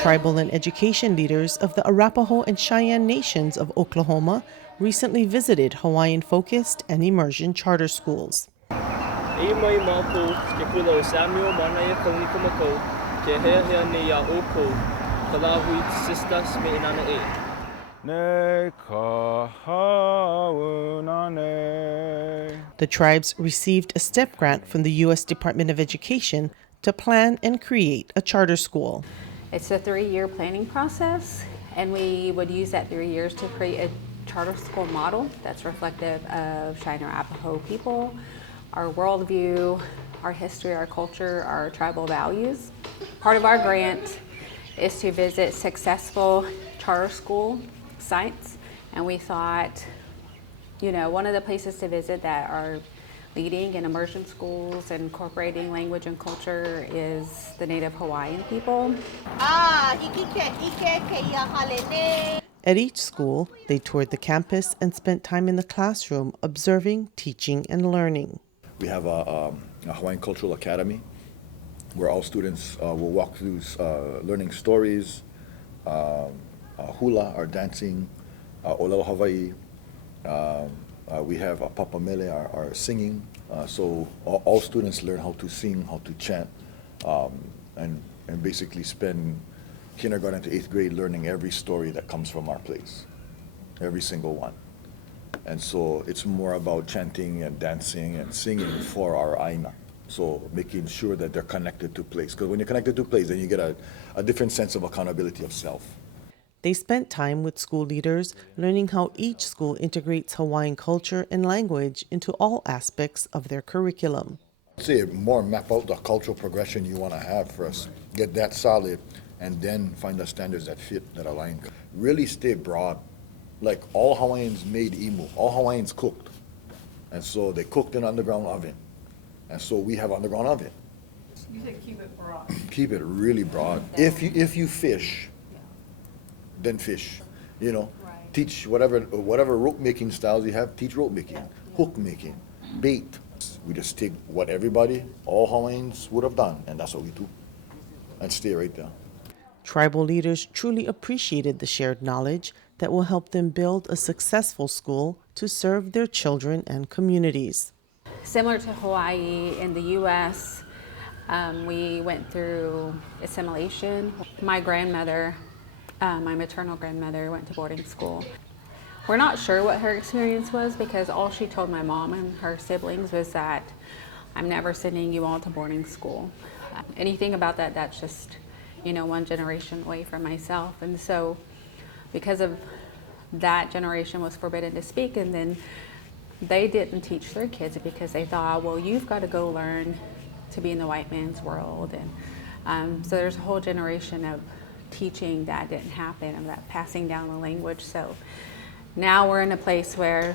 Tribal and education leaders of the Arapaho and Cheyenne nations of Oklahoma recently visited Hawaiian-focused and immersion charter schools. The tribes received a STEP grant from the U.S. Department of Education to plan and create a charter school. It's a 3-year planning process, and we would use that 3 years to create a charter school model that's reflective of Cheyenne and Arapaho people, our worldview, our history, our culture, our tribal values. Part of our grant is to visit successful charter school sites, and we thought, one of the places to visit that are leading in immersion schools and incorporating language and culture is the native Hawaiian people. At each school, they toured the campus and spent time in the classroom observing, teaching, and learning. We have a Hawaiian Cultural Academy where all students will walk through learning stories, hula, our dancing, olelo Hawaiʻi. We have a papamele, our singing. So all students learn how to sing, how to chant, and basically spend kindergarten to 8th grade learning every story that comes from our place, every single one. And so it's more about chanting and dancing and singing for our aina. So making sure that they're connected to place. Because when you're connected to place, then you get a different sense of accountability of self. They spent time with school leaders learning how each school integrates Hawaiian culture and language into all aspects of their curriculum. I'd say more map out the cultural progression you want to have first, get that solid, and then find the standards that fit, that align. Really stay broad. Like all Hawaiians made imu, all Hawaiians cooked. And so they cooked in an underground oven. And so we have underground oven. You said keep it broad. Keep it really broad. If you fish, then fish, Right. Teach whatever rope making styles you have, teach rope making, hook making, bait. We just take what all Hawaiians would have done, and that's what we do, and stay right there. Tribal leaders truly appreciated the shared knowledge that will help them build a successful school to serve their children and communities. Similar to Hawaii, in the U.S., we went through assimilation. My grandmother, my maternal grandmother, went to boarding school. We're not sure what her experience was because all she told my mom and her siblings was that I'm never sending you all to boarding school. Anything about that, that's just, one generation away from myself. And so because of that, generation was forbidden to speak, and then they didn't teach their kids because they thought, well, you've got to go learn to be in the white man's world. And so there's a whole generation of teaching that didn't happen, and that passing down the language. So now we're in a place where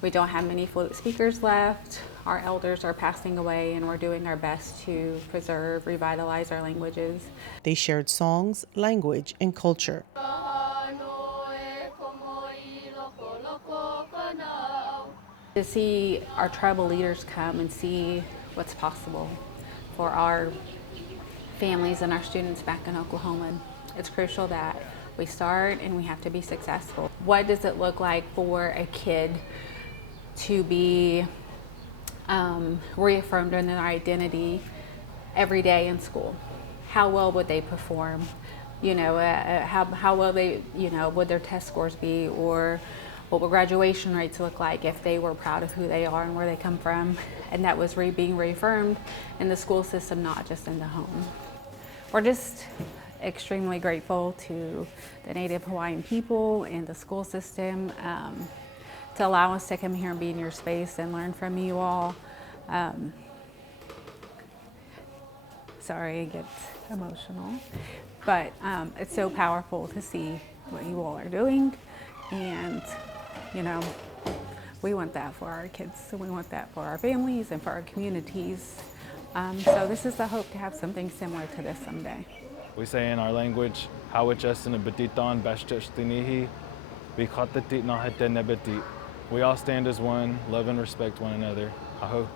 we don't have many fluent speakers left. Our elders are passing away, and we're doing our best to preserve, revitalize our languages. They shared songs, language, and culture. To see our tribal leaders come and see what's possible for our families and our students back in Oklahoma, it's crucial that we start and we have to be successful. What does it look like for a kid to be reaffirmed in their identity every day in school? How well would they perform? How well they, would their test scores be, or what would graduation rates look like if they were proud of who they are and where they come from? And that was being reaffirmed in the school system, not just in the home. We're just extremely grateful to the Native Hawaiian people and the school system to allow us to come here and be in your space and learn from you all. Sorry, I get emotional, but it's so powerful to see what you all are doing, and we want that for our kids, and we want that for our families and for our communities. So this is the hope to have something similar to this someday. We say in our language, "Hawachestinabatitan bashchestinihi, bikatatit nahatenebati." We all stand as one, love and respect one another. Aho.